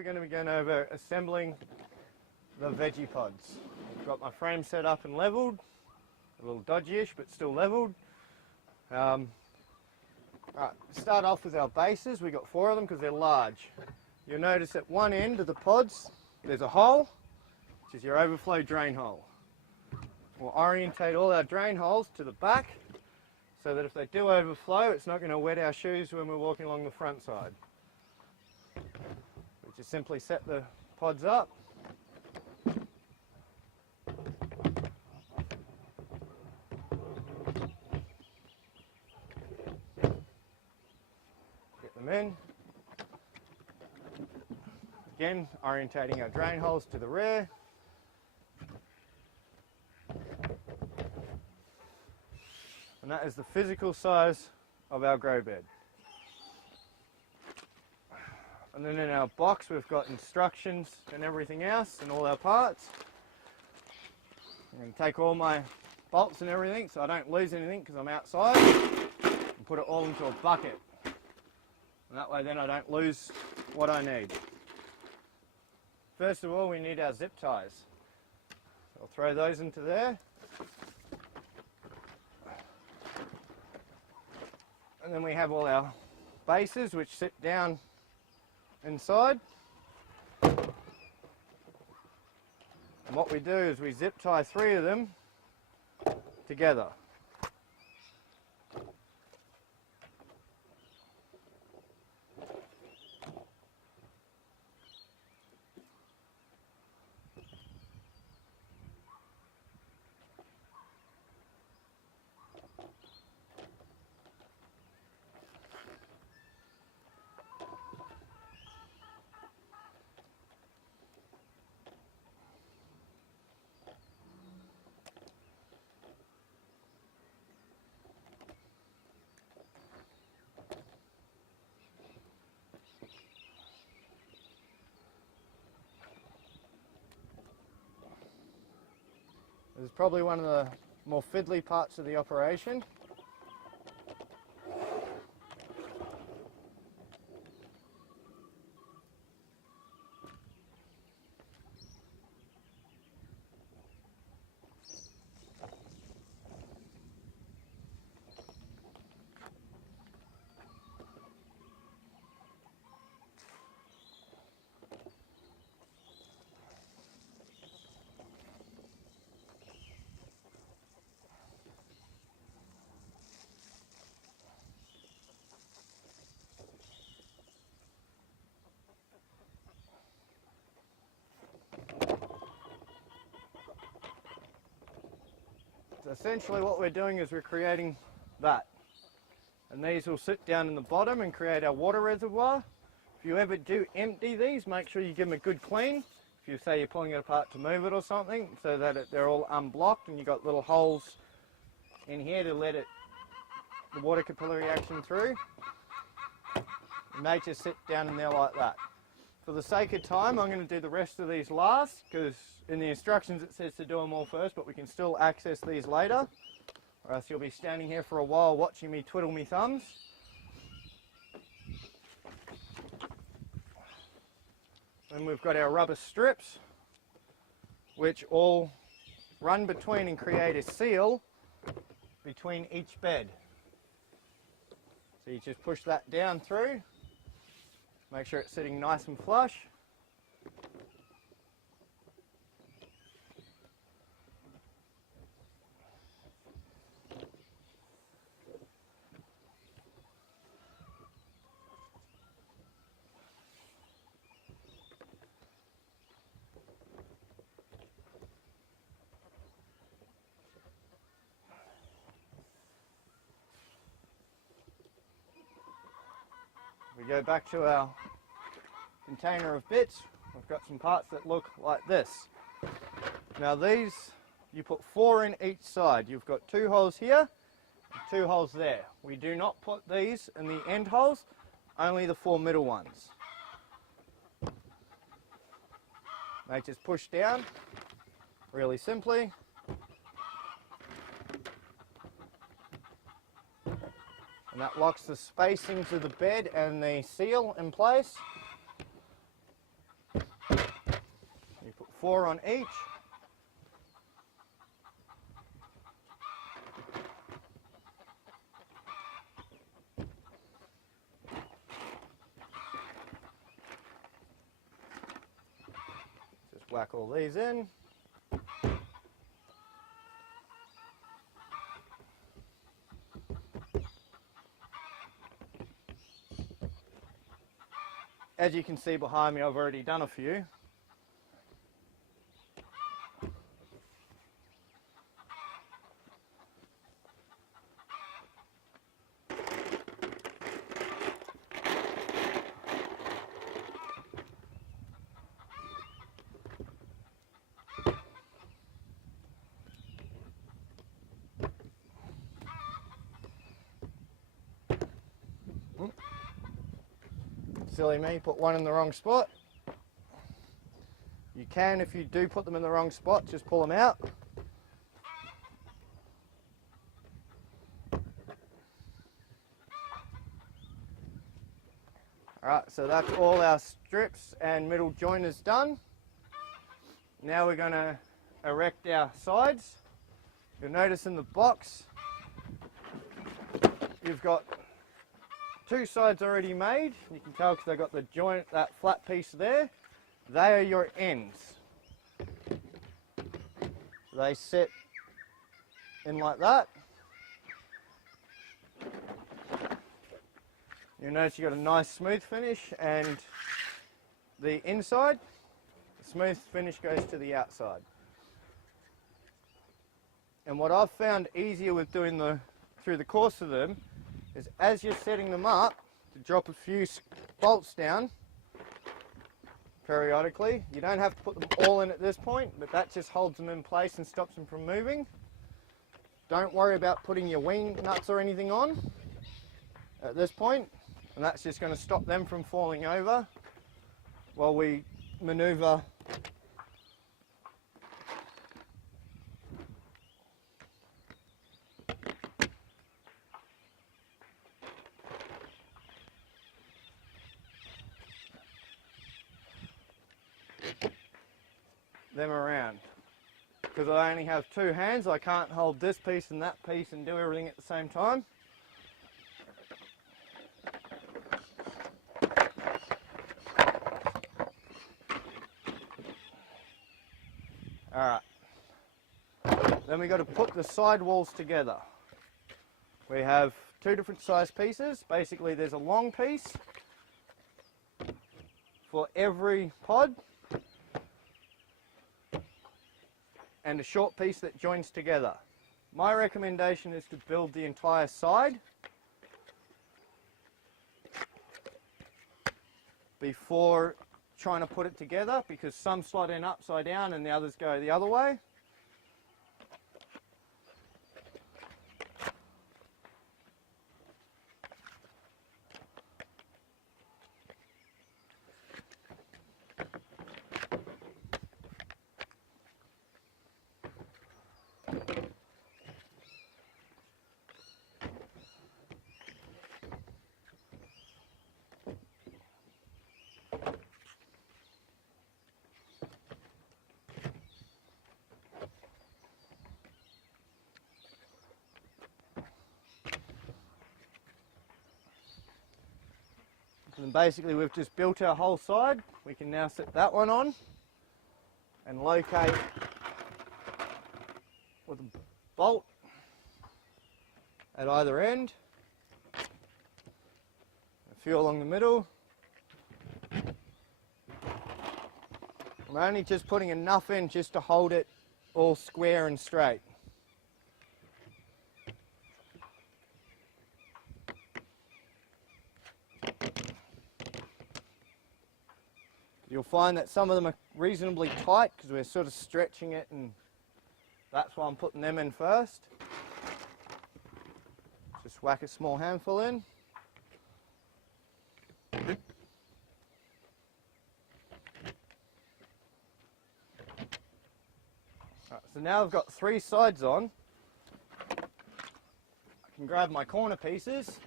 we're going to be going over assembling the Vegepods. I've got my frame set up and leveled, a little dodgy-ish but still leveled. Right, start off with our bases. We've got 4 of them because they're large. You'll notice at one end of the pods there's a hole, which is your overflow drain hole. We'll orientate all our drain holes to the back so that if they do overflow, it's not going to wet our shoes when we're walking along the front side. We just simply set the pods up. Get them in. Again, orientating our drain holes to the rear. And that is the physical size of our grow bed. And then in our box we've got instructions and everything else and all our parts. I'm going to take all my bolts and everything so I don't lose anything because I'm outside, and put it all into a bucket. And that way then I don't lose what I need. First of all, we need our zip ties. So I'll throw those into there. And then we have all our bases which sit down inside. And what we do is we zip tie 3 of them together. This is probably one of the more fiddly parts of the operation. So essentially what we're doing is we're creating that. And these will sit down in the bottom and create our water reservoir. If you ever do empty these, make sure you give them a good clean. If you say you're pulling it apart to move it or something, so that they're all unblocked and you've got little holes in here to let the water capillary action through. And they just sit down in there like that. For the sake of time, I'm going to do the rest of these last, because in the instructions it says to do them all first, but we can still access these later, or else you'll be standing here for a while watching me twiddle me thumbs. And we've got our rubber strips, which all run between and create a seal between each bed. So you just push that down through. Make sure it's sitting nice and flush. We go back to our container of bits. We've got some parts that look like this. Now these, you put 4 in each side. You've got 2 holes here and 2 holes there. We do not put these in the end holes, only the 4 middle ones. They just push down really simply. And that locks the spacings of the bed and the seal in place. 4 on each. Just whack all these in. As you can see behind me, I've already done a few. Silly me, put one in the wrong spot. You can, if you do put them in the wrong spot, just pull them out. Alright, so that's all our strips and middle joiners done. Now we're going to erect our sides. You'll notice in the box you've got 2 sides already made. You can tell because they've got the joint, that flat piece there. They are your ends. They sit in like that. You'll notice you've got a nice smooth finish, and the inside, the smooth finish goes to the outside. And what I've found easier with doing through the course of them is as you're setting them up, to drop a few bolts down periodically. You don't have to put them all in at this point, but that just holds them in place and stops them from moving. Don't worry about putting your wing nuts or anything on at this point, and that's just going to stop them from falling over while we maneuver them around. Because I only have 2 hands, I can't hold this piece and that piece and do everything at the same time. Alright, then we got to put the side walls together. We have 2 different size pieces. Basically there's a long piece for every pod and a short piece that joins together. My recommendation is to build the entire side before trying to put it together, because some slot in upside down and the others go the other way. And basically we've just built our whole side. We can now set that one on and locate with a bolt at either end, a few along the middle. I'm only just putting enough in just to hold it all square and straight. You'll find that some of them are reasonably tight because we're sort of stretching it, and that's why I'm putting them in first. Just whack a small handful in. Right, so now I've got 3 sides on. I can grab my corner pieces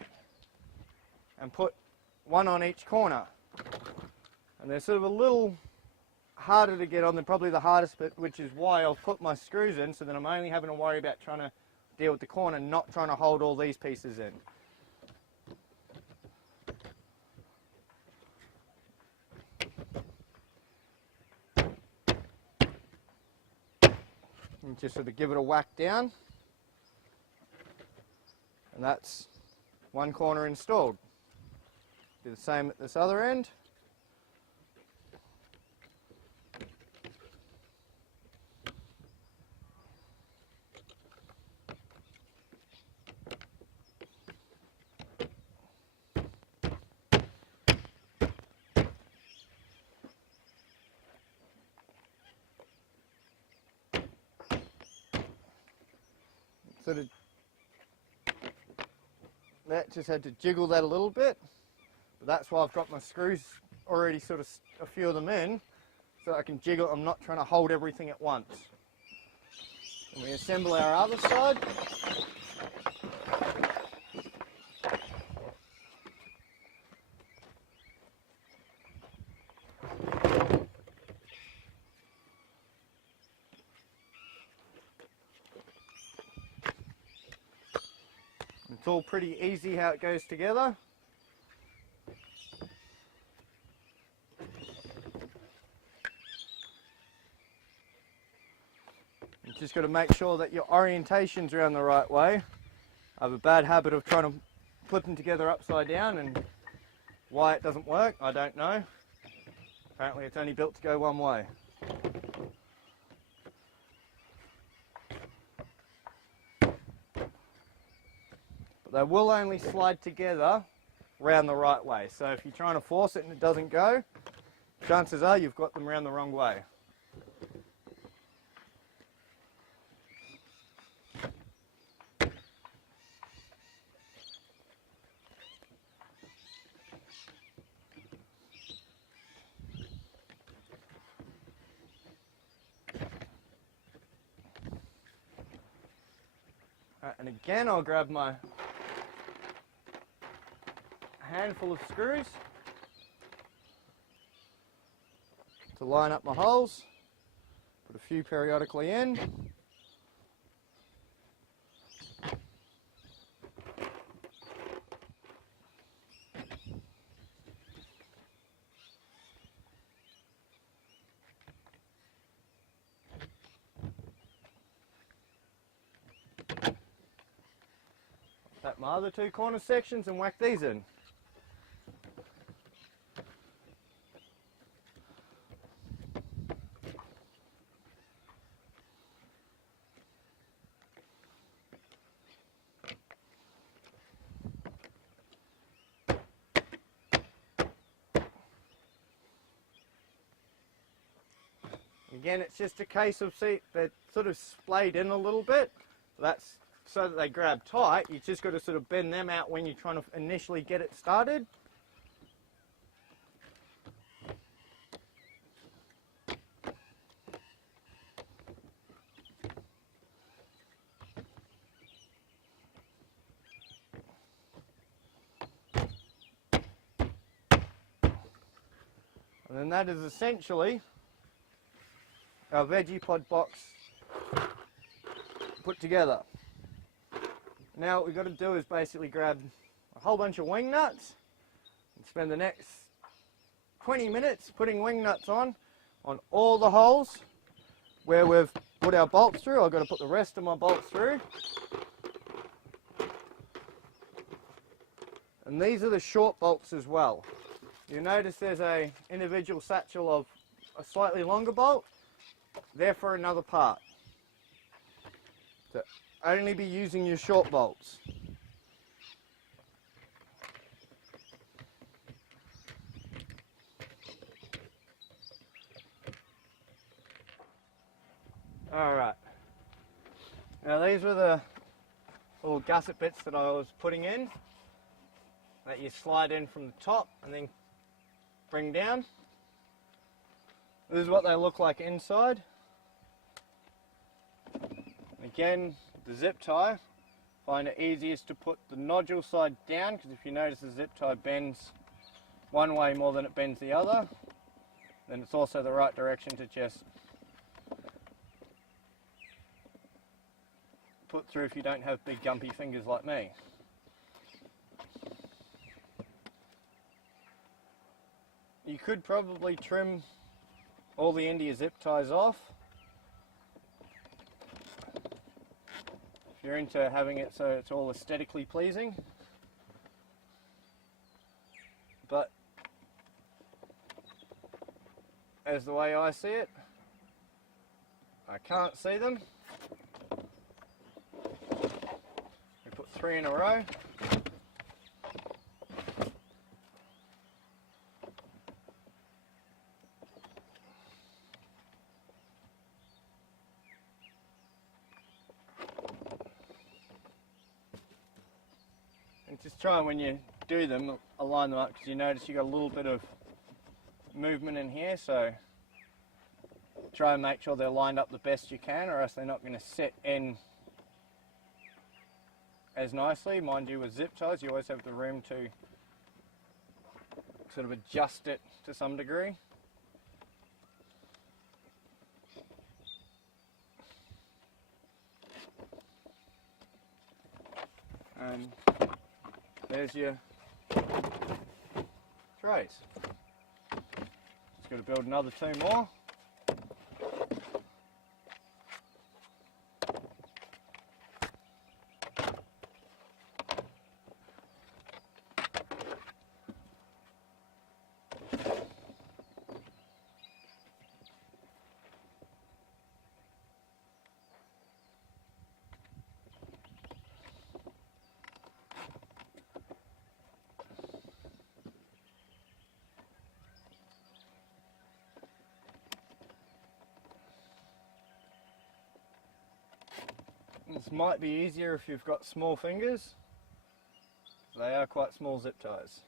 and put one on each corner. And they're sort of a little harder to get on than probably the hardest bit, which is why I'll put my screws in, so that I'm only having to worry about trying to deal with the corner, not trying to hold all these pieces in. And just sort of give it a whack down, and that's one corner installed. Do the same at this other end. Sort of, that just had to jiggle that a little bit, but that's why I've got my screws already sort of a few of them in, so I can jiggle. I'm not trying to hold everything at once. And we assemble our other side. It's all pretty easy how it goes together. You just got to make sure that your orientation's around the right way. I have a bad habit of trying to flip them together upside down, and why it doesn't work, I don't know. Apparently it's only built to go one way. They will only slide together round the right way. So if you're trying to force it and it doesn't go, chances are you've got them round the wrong way. Right, and again, I'll grab my handful of screws to line up my holes, put a few periodically in. Tap my other two corner sections and whack these in. Again, it's just a case of, see, they're sort of splayed in a little bit. That's so that they grab tight. You just got to sort of bend them out when you're trying to initially get it started. And then that is essentially our Vegepod box put together. Now what we've got to do is basically grab a whole bunch of wing nuts and spend the next 20 minutes putting wing nuts on all the holes where we've put our bolts through. I've got to put the rest of my bolts through. And these are the short bolts as well. You'll notice there's a individual satchel of a slightly longer bolt. There for another part. So only be using your short bolts. Alright. Now these were the little gusset bits that I was putting in, that you slide in from the top and then bring down. This is what they look like inside. Again, the zip tie, find it easiest to put the nodule side down, because if you notice the zip tie bends one way more than it bends the other. then it's also the right direction to just put through if you don't have big gumpy fingers like me. You could probably trim all the end of your zip ties off if you're into having it so it's all aesthetically pleasing, but as the way I see it, I can't see them. We put 3 in a row. And just try, when you do them, align them up, because you notice you got a little bit of movement in here, so try and make sure they're lined up the best you can, or else they're not going to set in as nicely. Mind you, with zip ties you always have the room to sort of adjust it to some degree. And there's your trays. Just got to build another 2 more. This might be easier if you've got small fingers. They are quite small zip ties.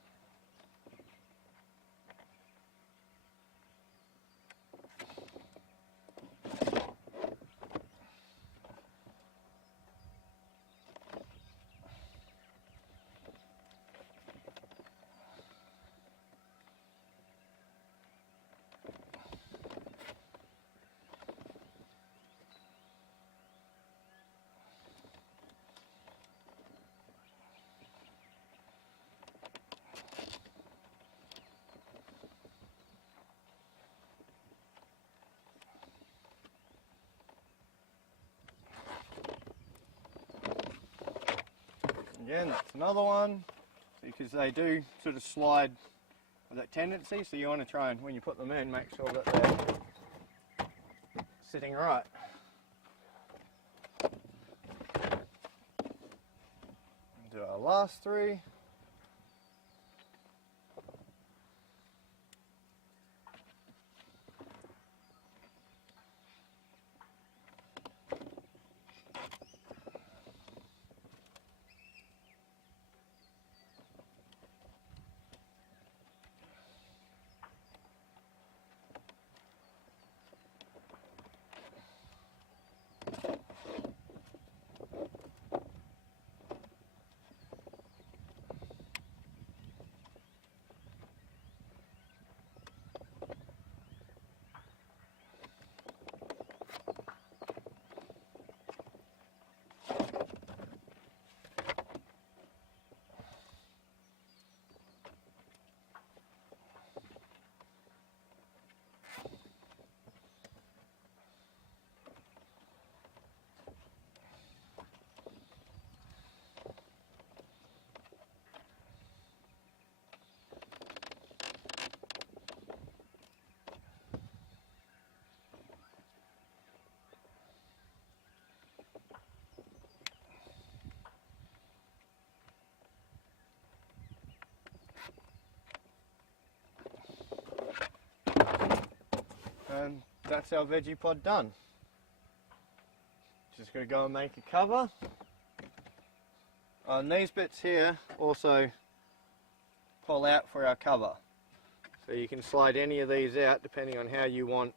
Again, that's another one, because they do sort of slide with that tendency, so you want to try and, when you put them in, make sure that they're sitting right. Do our last 3. And that's our Vegepod done. Just going to go and make a cover. And these bits here also pull out for our cover. So you can slide any of these out depending on how you want,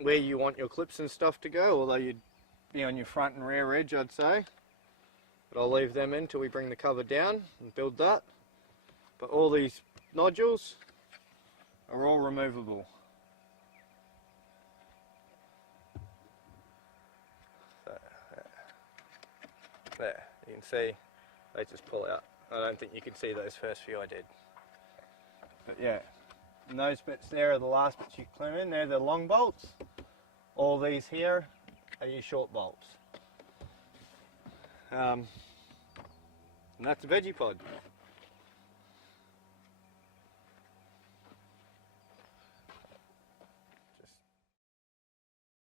where you want your clips and stuff to go, although you'd be on your front and rear edge, I'd say. But I'll leave them in till we bring the cover down and build that. But all these nodules are all removable. So, there, you can see they just pull out. I don't think you can see those first few I did. But yeah, and those bits there are the last bits you clean in. They're the long bolts. All these here are your short bolts. And that's a Vegepod.